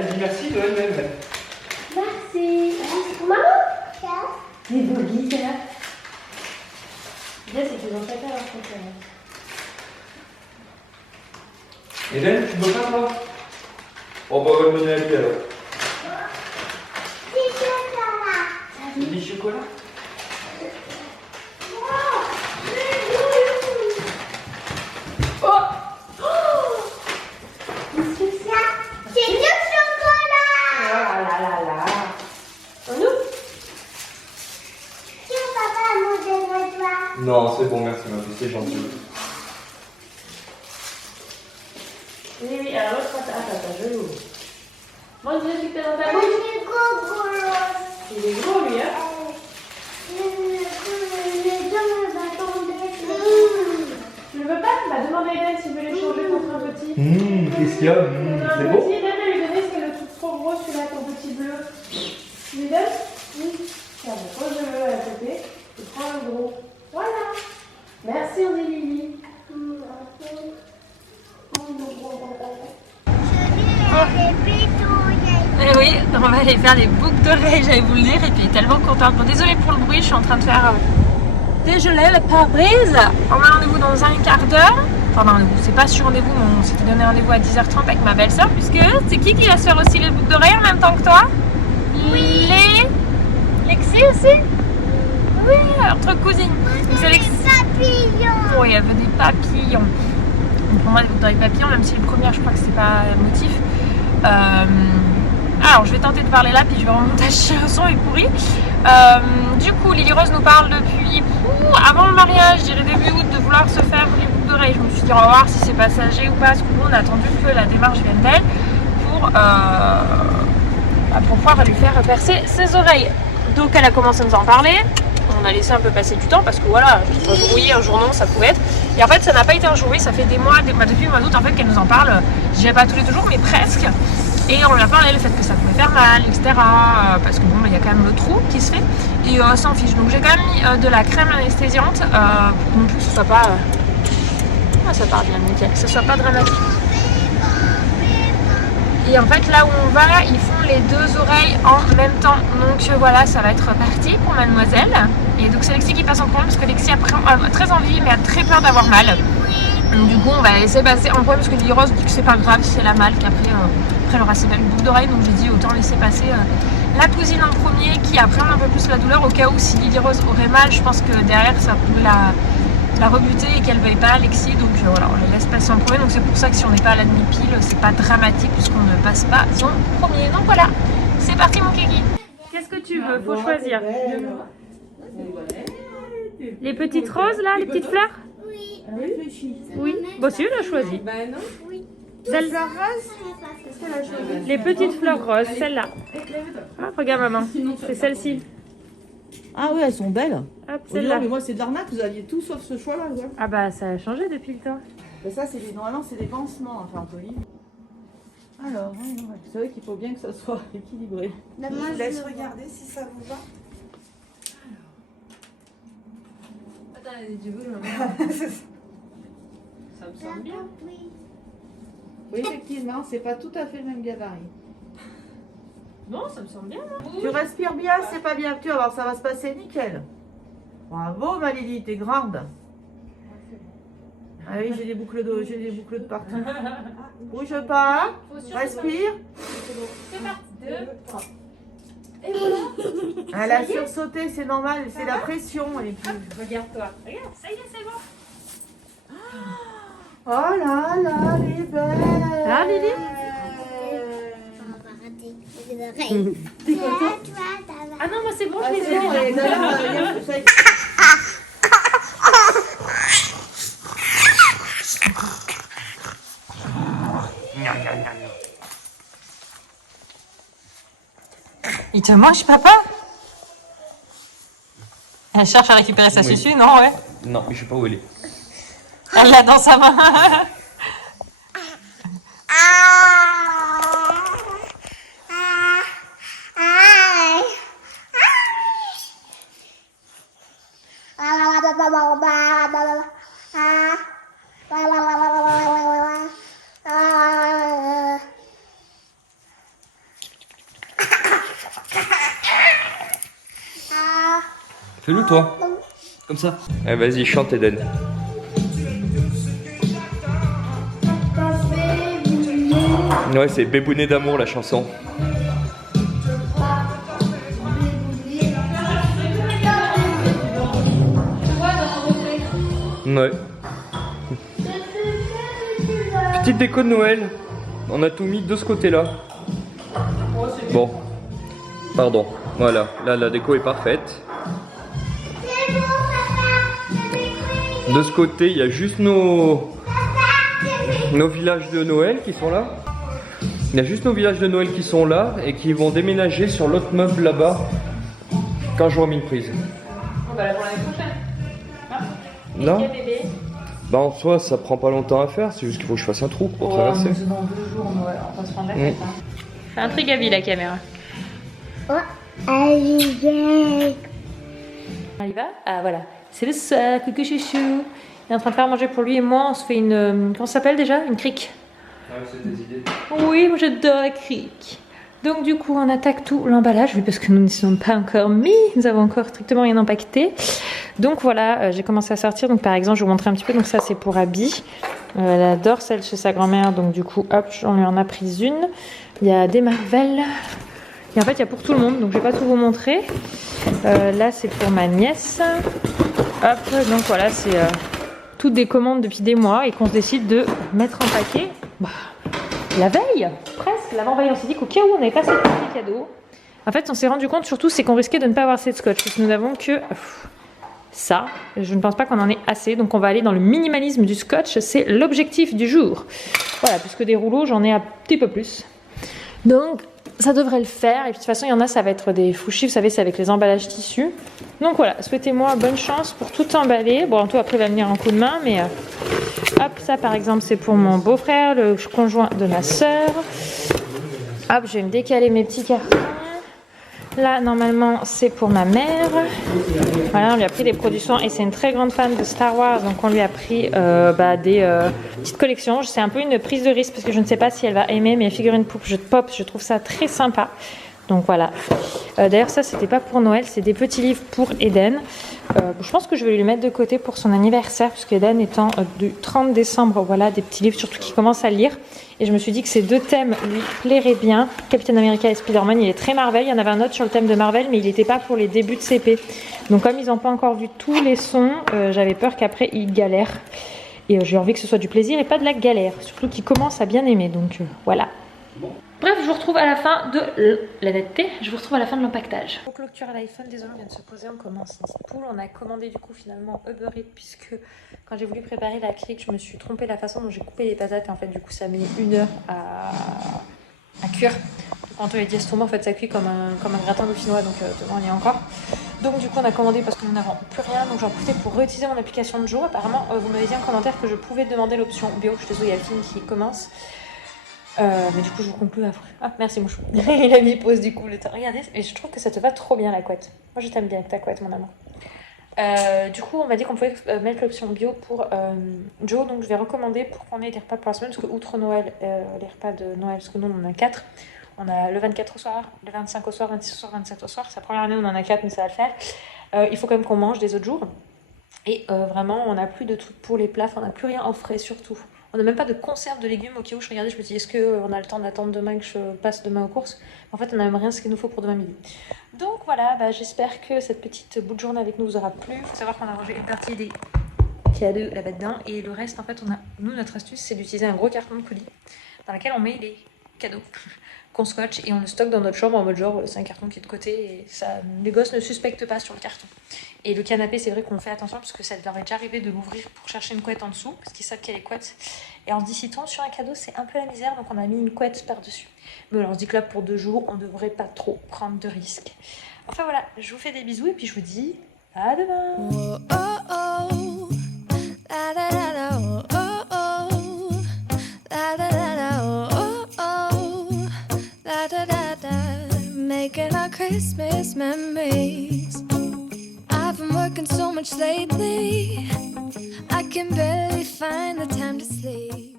elle dit merci de elle-même. Merci. C'est pour maman? Les boogies, c'est là. Là, c'est qu'ils ont chacun leur préférence. Hélène, tu veux pas toi? Oh bah on va le mener à lui alors. Des chocolats. Non, c'est bon, merci ma fille, c'est gentil. Oui, alors l'autre, attends, je l'ouvre. Moi, je vais récupérer dans ta bouche. Il est gros, lui, hein? Tu le veux pas? Bah, demande à Hélène s'il veut les changer contre un petit. Qu'est-ce qu'il y a? C'est beau? Si Hélène va lui donner, c'est le truc trop gros, celui-là, ton petit bleu. Tu lui donnes? Oui. Tiens, pose-le à côté et prends le gros. Voilà. Merci, on dit Lily. Et oui, on va aller faire les boucles d'oreilles, j'allais vous le dire, et puis tellement contente. Bon, désolée pour le bruit, je suis en train de faire dégeler le pare-brise. On a rendez-vous dans un quart d'heure. Enfin, non, c'est pas sur rendez-vous, mais on s'était donné rendez-vous à 10h30 avec ma belle-sœur, puisque c'est qui va se faire aussi les boucles d'oreilles en même temps que toi? Oui. Lexi aussi? Oui, entre cousines. C'est Lexi. Papillons. Oui, elle veut des papillons. Donc pour moi, des boucles d'oreilles papillons, même si le premier, je crois que c'est pas motif. Alors je vais tenter de parler là, puis je vais remonter le son est pourri. Du coup, Lily Rose nous parle depuis avant le mariage, je dirais début août, de vouloir se faire les boucles d'oreilles. Je me suis dit, on va voir si c'est passager ou pas, parce qu'on a attendu que la démarche vienne d'elle pour pouvoir lui faire percer ses oreilles. Donc elle a commencé à nous en parler. On a laissé un peu passer du temps parce que voilà, un jour oui, un jour non, ça pouvait être. Et en fait, ça n'a pas été un jour oui, ça fait des mois, depuis le mois d'août en fait qu'elle nous en parle. Je dirais pas tous les 2 jours, mais presque. Et on lui a parlé le fait que ça pouvait faire mal, etc. Parce que bon, il y a quand même le trou qui se fait. Et s'en fiche. Donc j'ai quand même mis de la crème anesthésiante pour non plus que ce soit pas. Ça part bien, nickel. Que ce soit pas dramatique. Et en fait, là où on va, ils font les 2 oreilles en même temps. Donc voilà, ça va être parti pour mademoiselle. Et donc c'est Lexi qui passe en premier parce que Lexi a très envie mais a très peur d'avoir mal. Donc du coup, on va laisser passer en premier parce que Lily Rose dit que c'est pas grave si elle a mal, qu'après elle aura ses belles boucles d'oreilles. Donc j'ai dit autant laisser passer la cousine en premier qui appréhende un peu plus la douleur au cas où si Lily Rose aurait mal, je pense que derrière ça pourrait la rebuter et qu'elle veuille pas Lexi. Donc voilà, on la laisse passer en premier. Donc c'est pour ça que si on n'est pas à la demi-pile, c'est pas dramatique puisqu'on ne passe pas en premier. Donc voilà, c'est parti mon kiki. Qu'est-ce que tu veux? Faut choisir. Les petites roses là, les petites fleurs? Oui. Oui. Bon, si, elle a choisi. Ben non. Oui. Celle Fleurs roses? Qu'est-ce qu'elle a choisi? Les petites fleurs roses, celle-là. Ah, regarde maman, c'est celle-ci. Ah oui, elles sont belles. Hop, Oh non, celle-là. mais moi c'est de l'arnaque, vous aviez tout sauf ce choix-là. Ah bah ça a changé depuis le temps. Mais ça, normalement, c'est des pansements, enfin, Pauline. Alors, vous savez qu'il faut bien que ça soit équilibré. Moi, je laisse regarder si ça vous va. Attends, du bout, ça me semble bien. Oui, effectivement, c'est pas tout à fait le même gabarit. Non, ça me semble bien. Tu respires bien, c'est pas bien. Tu vas voir, ça va se passer nickel. Bravo, ma Lily, t'es grande. Ah oui, j'ai des boucles de partout. Bouge pas, respire. C'est parti, 2, 3. Elle a sursauté, c'est normal, c'est la pression. Regarde-toi. Regarde, ça y est, c'est bon. Oh là là, les belles. Ah, Lily? Ah non, moi c'est bon, je les ai déjà. Il te mange, papa? Elle cherche à récupérer sa susu, non? Ouais. Non, mais je sais pas où elle est. Elle l'a dans sa main. Fais-le toi. Comme ça. Allez, vas-y, chante Eden. Ouais, c'est Bébounet d'amour la chanson. Ouais. Petite déco de Noël. On a tout mis de ce côté-là. Bon. Pardon. Voilà. Là, la déco est parfaite. De ce côté, il y a juste nos villages de Noël qui sont là. Il y a juste nos villages de Noël qui sont là et qui vont déménager sur l'autre meuble là-bas quand j'aurai mis une prise. On va la pour l'année prochaine. Non. Bébé. Bah en soi ça prend pas longtemps à faire, c'est juste qu'il faut que je fasse un trou pour traverser. Mais c'est dans 2 jours, Noël, on va se prendre la tête. Fais un truc à vie la caméra. Allez, On y va? Ah voilà, c'est le soir, coucou chouchou. Il est en train de faire manger pour lui et moi, on se fait une... comment ça s'appelle déjà? Une crique. Ouais, c'est des idées. Oui, moi j'adore la crique. Donc du coup on attaque tout l'emballage, oui parce que nous n'y sommes pas encore mis, nous avons encore strictement rien empaqueté. Donc voilà, j'ai commencé à sortir, donc par exemple je vais vous montrer un petit peu, donc ça c'est pour Abby. Elle adore celle chez sa grand-mère, donc du coup hop, on lui en a pris une. Il y a des Marvel, et en fait il y a pour tout le monde, donc je vais pas tout vous montrer. Là c'est pour ma nièce. Hop, donc voilà c'est toutes des commandes depuis des mois et qu'on se décide de mettre en paquet. Bah, la veille, presque, l'avant-veille, on s'est dit qu'au cas où on n'avait pas assez de papier cadeau, en fait on s'est rendu compte surtout c'est qu'on risquait de ne pas avoir assez de scotch, parce que nous n'avons que ça, je ne pense pas qu'on en ait assez, donc on va aller dans le minimalisme du scotch, c'est l'objectif du jour. Voilà, puisque des rouleaux j'en ai un petit peu plus, donc ça devrait le faire, et puis de toute façon il y en a ça va être des fouchis, vous savez c'est avec les emballages tissus. Donc voilà, souhaitez-moi bonne chance pour tout emballer, bon en tout après il va venir en coup de main, mais hop, ça par exemple c'est pour mon beau-frère, le conjoint de ma soeur. Hop, je vais me décaler mes petits cartons. Là, normalement, c'est pour ma mère. Voilà, on lui a pris des produits soins et c'est une très grande fan de Star Wars. Donc, on lui a pris des petites collections. C'est un peu une prise de risque parce que je ne sais pas si elle va aimer mes figurines pop. Je trouve ça très sympa. Donc, voilà. D'ailleurs, ça, c'était pas pour Noël. C'est des petits livres pour Eden. Je pense que je vais lui mettre de côté pour son anniversaire puisque Eden étant du 30 décembre. Voilà, des petits livres surtout qu'il commence à lire. Et je me suis dit que ces deux thèmes lui plairaient bien. Captain America et Spider-Man, il est très Marvel. Il y en avait un autre sur le thème de Marvel, mais il n'était pas pour les débuts de CP. Donc comme ils n'ont pas encore vu tous les sons, j'avais peur qu'après ils galèrent. Et j'ai envie que ce soit du plaisir et pas de la galère. Surtout qu'ils commencent à bien aimer, donc voilà. Bref, je vous retrouve à la fin de la netteté, je vous retrouve à la fin de l'empaquetage. Pour clôture à l'iPhone, désolé, on vient de se poser, on commence une petite poule. On a commandé du coup finalement Uber Eats puisque quand j'ai voulu préparer la crique, je me suis trompée la façon dont j'ai coupé les patates et en fait du coup ça a mis 1 heure à cuire. Donc quand on a dit estomac, en fait ça cuit comme un gratin dauphinois, donc demain on y est encore. Donc du coup on a commandé parce que nous n'avons plus rien, donc j'en profitais pour réutiliser mon application de jour. Apparemment vous m'avez dit en commentaire que je pouvais demander l'option bio, je suis désolée, il y a le film qui commence. Mais du coup je vous conclue après. Ah merci Mouchou. Il a mis pause du coup le temps. Regardez, et je trouve que ça te va trop bien la couette. Moi je t'aime bien avec ta couette mon amour. Du coup on m'a dit qu'on pouvait mettre l'option bio pour Joe, donc je vais recommander pour qu'on ait des repas pour la semaine, parce que outre Noël, les repas de Noël, parce que nous on en a 4. On a le 24 au soir, le 25 au soir, 26 au soir, 27 au soir. C'est la première année on en a 4 mais ça va le faire. Il faut quand même qu'on mange des autres jours. Et vraiment on n'a plus de trucs pour les plats, on n'a plus rien en frais surtout. On n'a même pas de conserve de légumes au cas où je regardais, je me dis est-ce qu'on a le temps d'attendre demain que je passe demain aux courses? En fait on n'a même rien ce qu'il nous faut pour demain midi. Donc voilà, j'espère que cette petite bout de journée avec nous vous aura plu. Il faut savoir qu'on a rangé une partie des cadeaux là-bas dedans et le reste en fait nous notre astuce c'est d'utiliser un gros carton de colis dans lequel on met les cadeaux qu'on scotche et on le stocke dans notre chambre en mode genre c'est un carton qui est de côté et ça, les gosses ne suspectent pas sur le carton. Et le canapé c'est vrai qu'on fait attention parce que ça leur est déjà arrivé de l'ouvrir pour chercher une couette en dessous parce qu'ils savent qu'il y a les couettes et on se dit si tombe sur un cadeau c'est un peu la misère donc on a mis une couette par dessus. Mais alors on se dit que là pour 2 jours on devrait pas trop prendre de risques. Enfin voilà, je vous fais des bisous et puis je vous dis à demain. Oh, oh, oh. La, la, la, la, oh, oh, oh. La, la, la, la, oh, oh, oh. La, da, da, da. Making our Christmas memories. I've been working so much lately I can barely find the time to sleep.